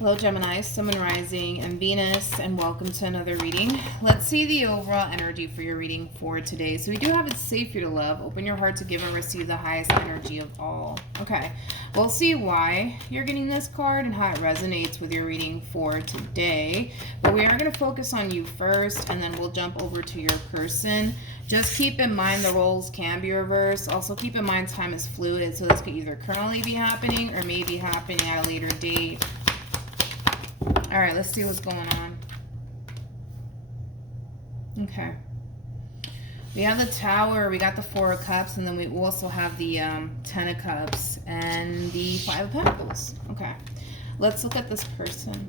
Hello Gemini, Sun, Moon, Rising, and Venus, and welcome to another reading. Let's see the overall energy for your reading for today. So we do have It's Safe for you to love. Open your heart to give and receive the highest energy of all. Okay, we'll see why you're getting this card and how it resonates with your reading for today. But we are going to focus on you first, and then we'll jump over to your person. Just keep in mind the roles can be reversed. Also keep in mind time is fluid, so this could either currently be happening or maybe happening at a later date. All right, let's see what's going on. Okay. We have the Tower, we got the Four of Cups, and then we also have the Ten of Cups and the Five of Pentacles. Okay. Let's look at this person.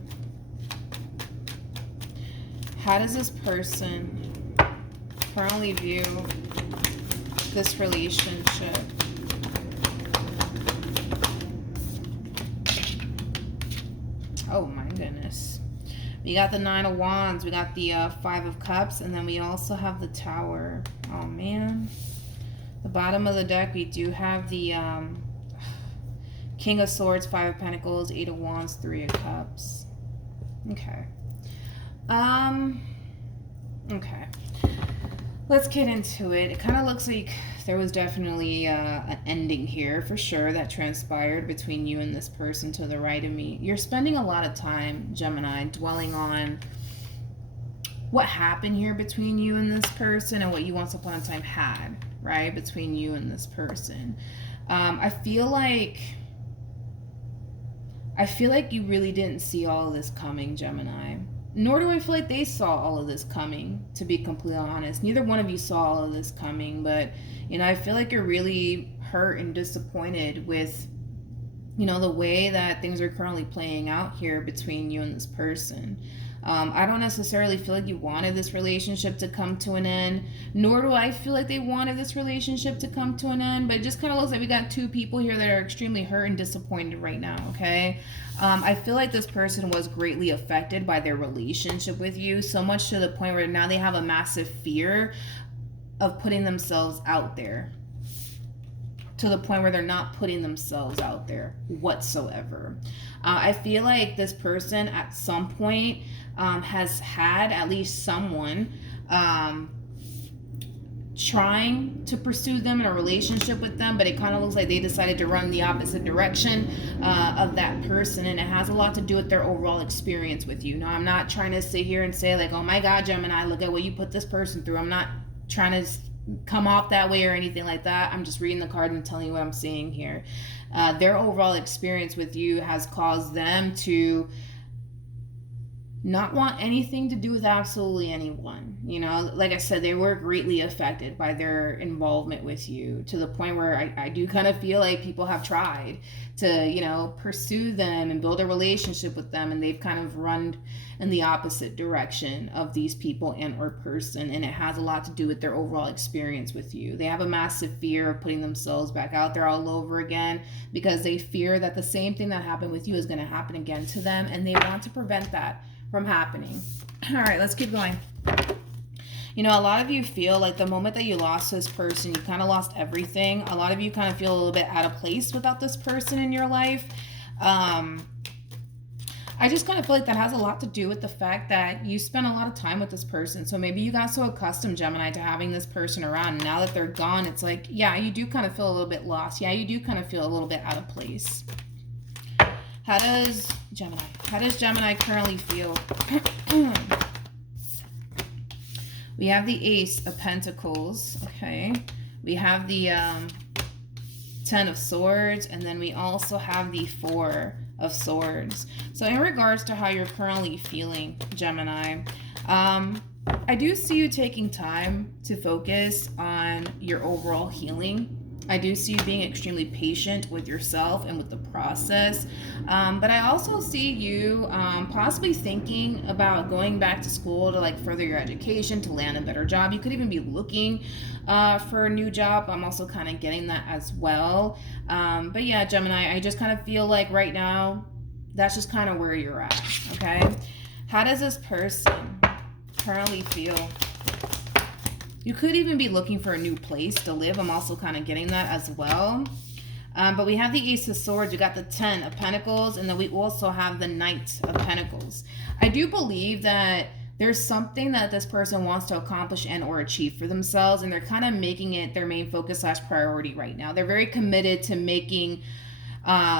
How does this person currently view this relationship? Oh my goodness. We got the Nine of Wands, we got the Five of Cups, and then we also have the Tower. Oh man. The bottom of the deck, we do have the King of Swords, Five of Pentacles, Eight of Wands, Three of Cups. Okay. Okay. Let's get into it. It kind of looks like there was definitely an ending here for sure that transpired between you and this person to the right of me. You're spending a lot of time, Gemini, dwelling on what happened here between you and this person and what you once upon a time had, right, between you and this person. I feel like you really didn't see all of this coming, Gemini. Nor do I feel like they saw all of this coming, to be completely honest. Neither one of you saw all of this coming, but, you know, I feel like you're really hurt and disappointed with, you know, the way that things are currently playing out here between you and this person. I don't necessarily feel like you wanted this relationship to come to an end, nor do I feel like they wanted this relationship to come to an end, but it just kind of looks like we got two people here that are extremely hurt and disappointed right now, okay? I feel like this person was greatly affected by their relationship with you, so much to the point where now they have a massive fear of putting themselves out there, to the point where they're not putting themselves out there whatsoever. I feel like this person at some point has had at least someone trying to pursue them in a relationship with them, but it kind of looks like they decided to run the opposite direction of that person, and it has a lot to do with their overall experience with you. Now, I'm not trying to sit here and say like, oh my God, Gemini, look at what you put this person through. I'm not trying to come off that way or anything like that. I'm just reading the card and telling you what I'm seeing here. Their overall experience with you has caused them to not want anything to do with absolutely anyone. You know, like I said, they were greatly affected by their involvement with you, to the point where I do kind of feel like people have tried to, you know, pursue them and build a relationship with them, and they've kind of run in the opposite direction of these people and or person, and it has a lot to do with their overall experience with you. They have a massive fear of putting themselves back out there all over again, because they fear that the same thing that happened with you is going to happen again to them, and they want to prevent that from happening. All right, let's keep going. You know, a lot of you feel like the moment that you lost this person, you kind of lost everything. A lot of you kind of feel a little bit out of place without this person in your life. I just kind of feel like that has a lot to do with the fact that you spent a lot of time with this person. So maybe you got so accustomed, Gemini, to having this person around. And now that they're gone, it's like, yeah, you do kind of feel a little bit lost. Yeah, you do kind of feel a little bit out of place. How does Gemini currently feel? We have the Ace of Pentacles, okay? We have the Ten of Swords, and then we also have the Four of Swords. So in regards to how you're currently feeling, Gemini, I do see you taking time to focus on your overall healing. I do see you being extremely patient with yourself and with the process. But I also see you possibly thinking about going back to school to like further your education, to land a better job. You could even be looking for a new job. I'm also kind of getting that as well. But yeah, Gemini, I just kind of feel like right now, that's just kind of where you're at, okay? How does this person currently feel? You could even be looking for a new place to live. I'm also kind of getting that as well. But we have the Ace of Swords, we got the 10 of Pentacles, and then we also have the Knight of Pentacles. I do believe that there's something that this person wants to accomplish and or achieve for themselves, and they're kind of making it their main focus / priority right now. They're very committed to making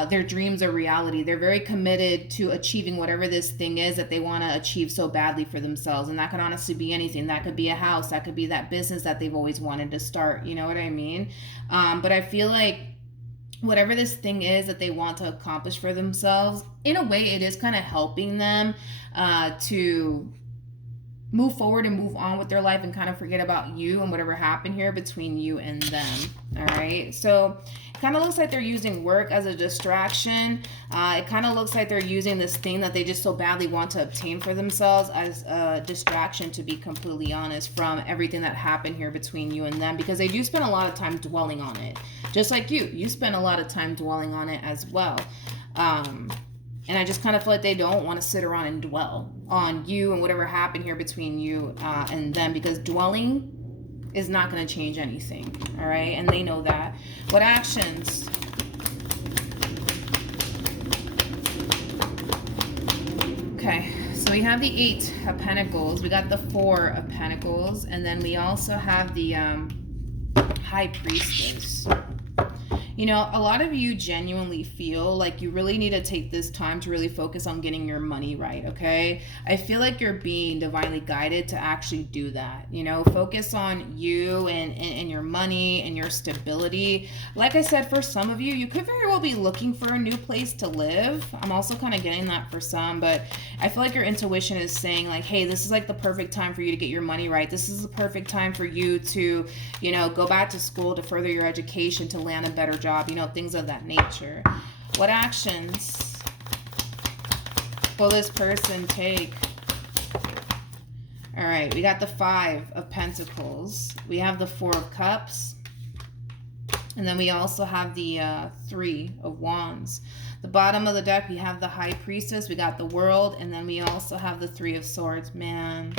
their dreams a reality. They're very committed to achieving whatever this thing is that they want to achieve so badly for themselves. And that could honestly be anything. That could be a house. That could be that business that they've always wanted to start. You know what I mean? But I feel like whatever this thing is that they want to accomplish for themselves, in a way, it is kind of helping them to move forward and move on with their life and kind of forget about you and whatever happened here between you and them. All right. So it kind of looks like they're using work as a distraction. It kind of looks like they're using this thing that they just so badly want to obtain for themselves as a distraction, to be completely honest, from everything that happened here between you and them, because they do spend a lot of time dwelling on it. Just like you spend a lot of time dwelling on it as well. And I just kind of feel like they don't want to sit around and dwell on you and whatever happened here between you and them, because dwelling is not going to change anything. All right. And they know that. What actions? Okay. So we have the 8 of Pentacles. We got the 4 of Pentacles. And then we also have the High Priestess. You know, a lot of you genuinely feel like you really need to take this time to really focus on getting your money right, okay? I feel like you're being divinely guided to actually do that. You know, focus on you and your money and your stability. Like I said, for some of you, you could very well be looking for a new place to live. I'm also kind of getting that for some, but I feel like your intuition is saying like, hey, this is like the perfect time for you to get your money right. This is the perfect time for you to, you know, go back to school, to further your education, to land a better job, you know, things of that nature. What actions will this person take? All right, we got the 5 of Pentacles. We have the 4 of Cups. And then we also have the 3 of Wands. The bottom of the deck, we have the High Priestess. We got the World. And then we also have the 3 of Swords. Man,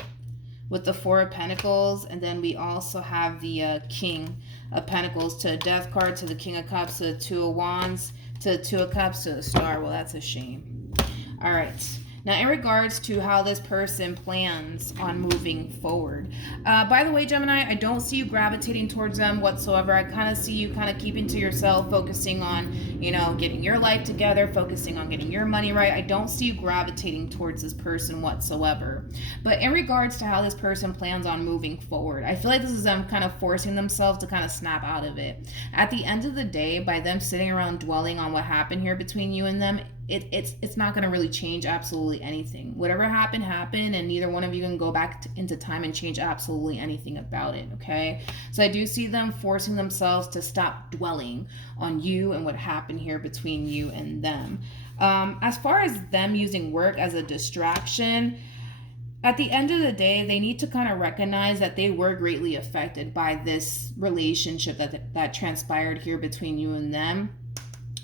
with the 4 of Pentacles. And then we also have the King of Pentacles, to a Death card, to the King of Cups, to the 2 of Wands, to the 2 of Cups, to the Star. Well, that's a shame. All right. Now, in regards to how this person plans on moving forward. By the way, Gemini, I don't see you gravitating towards them whatsoever. I kind of see you kind of keeping to yourself, focusing on, you know, getting your life together, focusing on getting your money right. I don't see you gravitating towards this person whatsoever. But in regards to how this person plans on moving forward, I feel like this is them kind of forcing themselves to kind of snap out of it. At the end of the day, by them sitting around dwelling on what happened here between you and them, it's not going to really change absolutely anything. Whatever happened, and neither one of you can go back into time and change absolutely anything about it, okay? So I do see them forcing themselves to stop dwelling on you and what happened here between you and them. As far as them using work as a distraction, at the end of the day, they need to kind of recognize that they were greatly affected by this relationship that transpired here between you and them.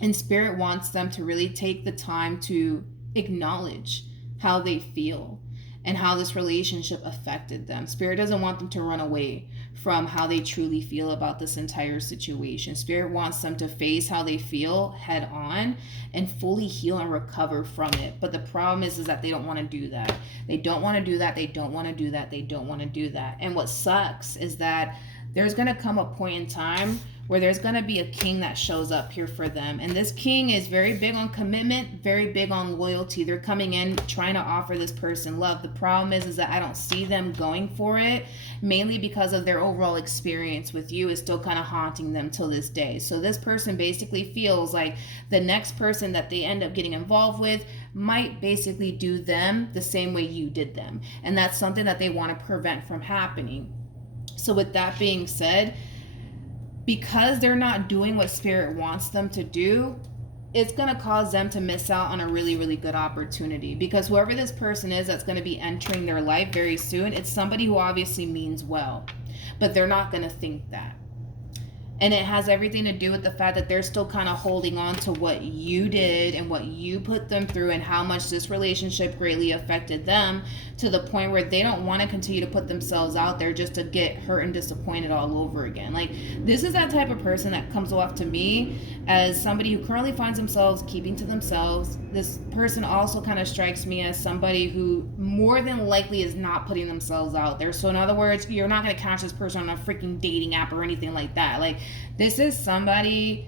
And Spirit wants them to really take the time to acknowledge how they feel and how this relationship affected them. Spirit doesn't want them to run away from how they truly feel about this entire situation. Spirit wants them to face how they feel head on and fully heal and recover from it. But the problem is that they don't want to do that. They don't want to do that. They don't want to do that. They don't want to do that. And what sucks is that there's going to come a point in time where there's going to be a king that shows up here for them. And this king is very big on commitment, very big on loyalty. They're coming in trying to offer this person love. The problem is that I don't see them going for it, mainly because of their overall experience with you is still kind of haunting them till this day. So this person basically feels like the next person that they end up getting involved with might basically do them the same way you did them. And that's something that they want to prevent from happening. So with that being said, because they're not doing what Spirit wants them to do, it's going to cause them to miss out on a really, really good opportunity. Because whoever this person is that's going to be entering their life very soon, it's somebody who obviously means well. But they're not going to think that. And it has everything to do with the fact that they're still kind of holding on to what you did and what you put them through and how much this relationship greatly affected them, to the point where they don't want to continue to put themselves out there just to get hurt and disappointed all over again. Like, this is that type of person that comes off to me as somebody who currently finds themselves keeping to themselves. This person also kind of strikes me as somebody who more than likely is not putting themselves out there. So in other words, you're not going to catch this person on a freaking dating app or anything like that. Like, this is somebody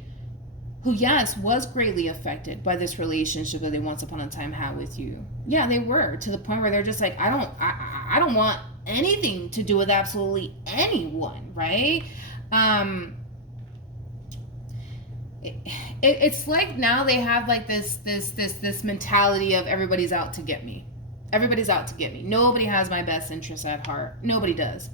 who, yes, was greatly affected by this relationship that they once upon a time had with you. Yeah, they were, to the point where they're just like, I don't want anything to do with absolutely anyone, right? It's like now they have like this mentality of everybody's out to get me. Everybody's out to get me. Nobody has my best interests at heart. Nobody does.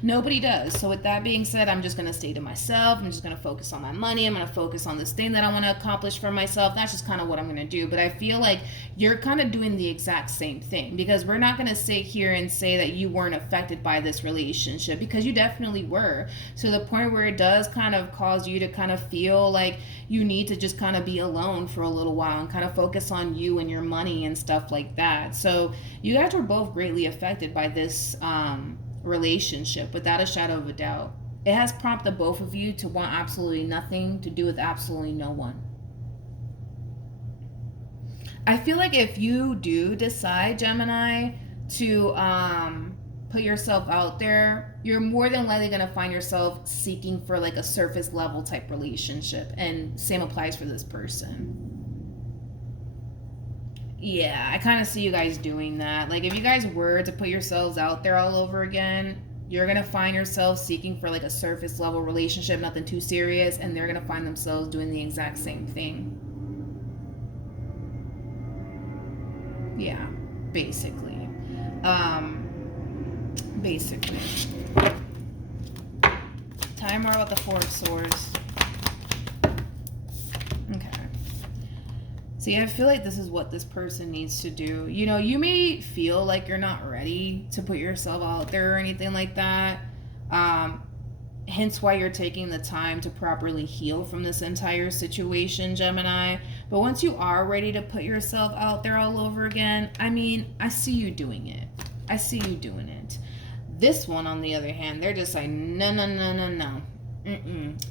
Nobody does. So with that being said, I'm just going to stay to myself. I'm just going to focus on my money. I'm going to focus on this thing that I want to accomplish for myself. That's just kind of what I'm going to do. But I feel like you're kind of doing the exact same thing, because we're not going to sit here and say that you weren't affected by this relationship, because you definitely were, to the point where it does kind of cause you to kind of feel like you need to just kind of be alone for a little while and kind of focus on you and your money and stuff like that. So you guys were both greatly affected by this relationship, without a shadow of a doubt. It has prompted both of you to want absolutely nothing to do with absolutely no one. I feel like if you do decide, Gemini, to put yourself out there, you're more than likely going to find yourself seeking for like a surface level type relationship, and same applies for this person. Yeah, I kind of see you guys doing that. Like, if you guys were to put yourselves out there all over again, you're going to find yourself seeking for like a surface level relationship, nothing too serious, and they're going to find themselves doing the exact same thing. Yeah, basically. Basically. Time more about the Four of Swords. Okay. See, I feel like this is what this person needs to do. You know, you may feel like you're not ready to put yourself out there or anything like that. Hence why you're taking the time to properly heal from this entire situation, Gemini. But once you are ready to put yourself out there all over again, I mean, I see you doing it. I see you doing it. This one, on the other hand, they're just like, no.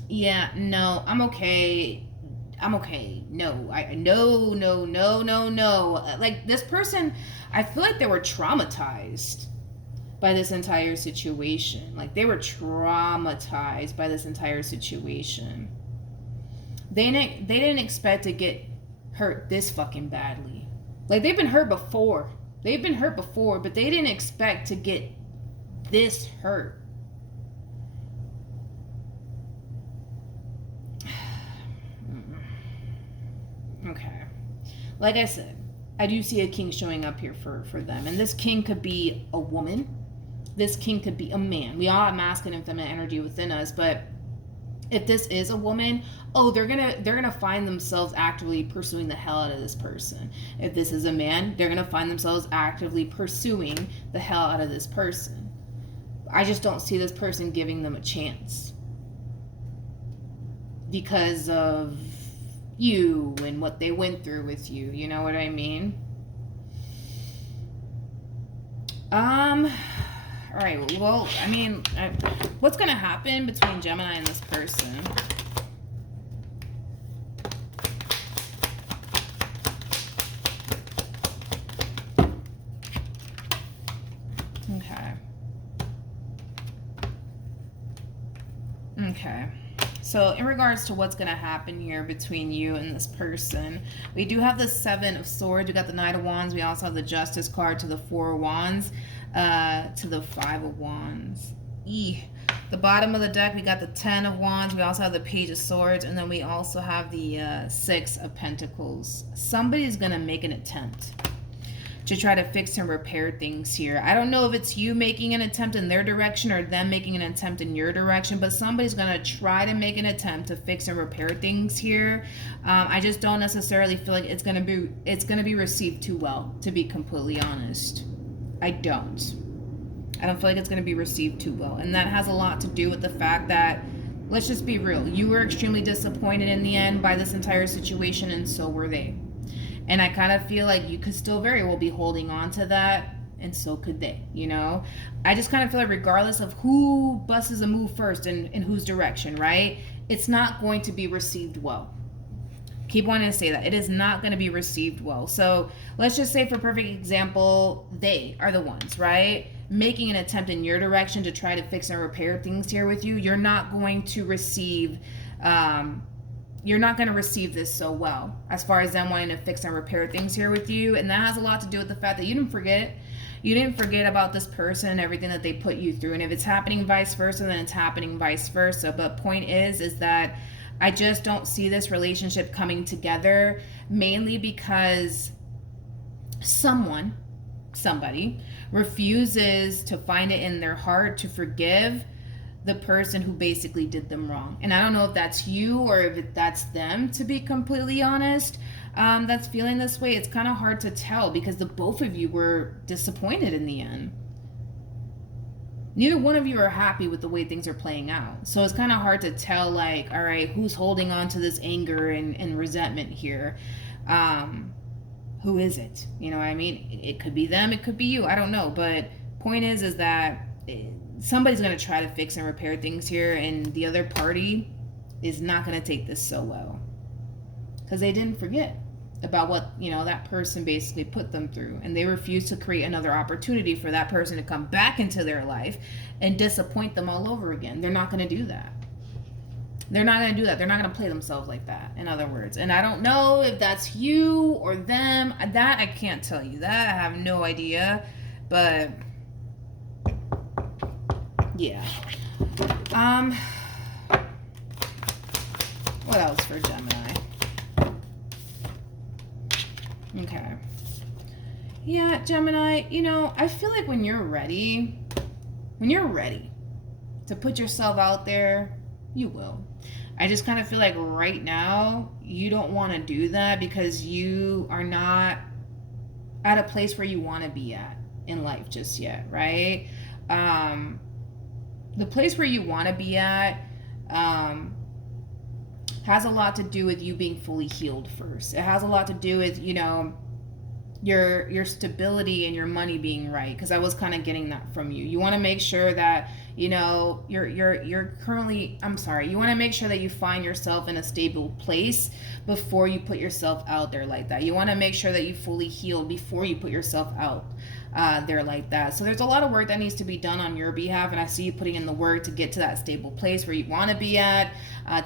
Yeah, no, I'm okay. No. No. Like, this person, I feel like they were traumatized by this entire situation. Like, they were traumatized by this entire situation. They didn't expect to get hurt this fucking badly. Like, they've been hurt before, but they didn't expect to get this hurt. Okay. Like I said, I do see a king showing up here for them. And this king could be a woman. This king could be a man. We all have masculine and feminine energy within us, but if this is a woman, they're gonna find themselves actively pursuing the hell out of this person. If this is a man, they're gonna find themselves actively pursuing the hell out of this person. I just don't see this person giving them a chance because of you and what they went through with you. You know what I mean? All right. Well, I mean, what's gonna happen between Gemini and this person? Okay. So in regards to what's going to happen here between you and this person, we do have the Seven of Swords. We got the Knight of Wands. We also have the Justice card to the Four of Wands, to the Five of Wands. The bottom of the deck, we got the Ten of Wands. We also have the Page of Swords. And then we also have the Six of Pentacles. Somebody's going to make an attempt to try to fix and repair things here. I don't know if it's you making an attempt in their direction or them making an attempt in your direction, but somebody's gonna try to make an attempt to fix and repair things here. I just don't necessarily feel like it's gonna be received too well, to be completely honest. I don't feel like it's gonna be received too well, and that has a lot to do with the fact that Let's just be real. You were extremely disappointed in the end by this entire situation, and so were they. And I kind of feel like you could still very well be holding on to that, and so could they, you know? I just kind of feel like regardless of who busts a move first and in whose direction, right? It's not going to be received well. Keep wanting to say that. It is not going to be received well. So let's just say, for perfect example, they are the ones, right? Making an attempt in your direction to try to fix and repair things here with you. You're not going to receive this so well as far as them wanting to fix and repair things here with you. And that has a lot to do with the fact that you didn't forget about this person and everything that they put you through. And if it's happening vice versa, then it's happening vice versa. But point is that I just don't see this relationship coming together, mainly because somebody refuses to find it in their heart to forgive the person who basically did them wrong. And I don't know if that's you or if that's them, to be completely honest, that's feeling this way. It's kind of hard to tell because the both of you were disappointed in the end. Neither one of you are happy with the way things are playing out. So it's kind of hard to tell, like, all right, who's holding on to this anger and resentment here? Who is it? You know what I mean? It could be them, it could be you. I don't know. But point is that somebody's going to try to fix and repair things here, and the other party is not going to take this so well because they didn't forget about what, you know, that person basically put them through, and they refuse to create another opportunity for that person to come back into their life and disappoint them all over again. They're not going to do that. They're not going to do that. They're not going to play themselves like that, in other words. And I don't know if that's you or them. That I can't tell you. That I have no idea. But yeah. What else for Gemini? Okay. Yeah, Gemini, you know, I feel like when you're ready to put yourself out there, you will. I just kind of feel like right now you don't want to do that because you are not at a place where you want to be at in life just yet, right? The place where you want to be at has a lot to do with you being fully healed first. It has a lot to do with, you know, your stability and your money being right, because I was kind of getting that from you. You want to make sure that, you know, you want to make sure that you find yourself in a stable place before you put yourself out there like that. You want to make sure that you fully heal before you put yourself out there like that. So there's a lot of work that needs to be done on your behalf, and I see you putting in the work to get to that stable place where you want to be at,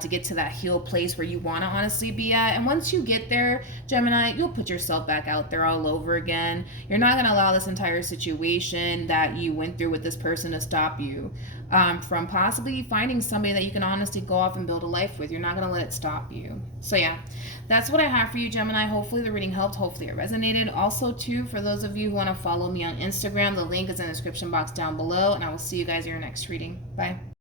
to get to that healed place where you want to honestly be at. And once you get there, Gemini, you'll put yourself back out there all over again. You're not going to allow this entire situation that you went through with this person to stop you from possibly finding somebody that you can honestly go off and build a life with. You're not going to let it stop you. So yeah, that's what I have for you, Gemini. Hopefully the reading helped. Hopefully it resonated. Also, too, for those of you who want to follow me on Instagram, the link is in the description box down below, and I will see you guys in your next reading. Bye.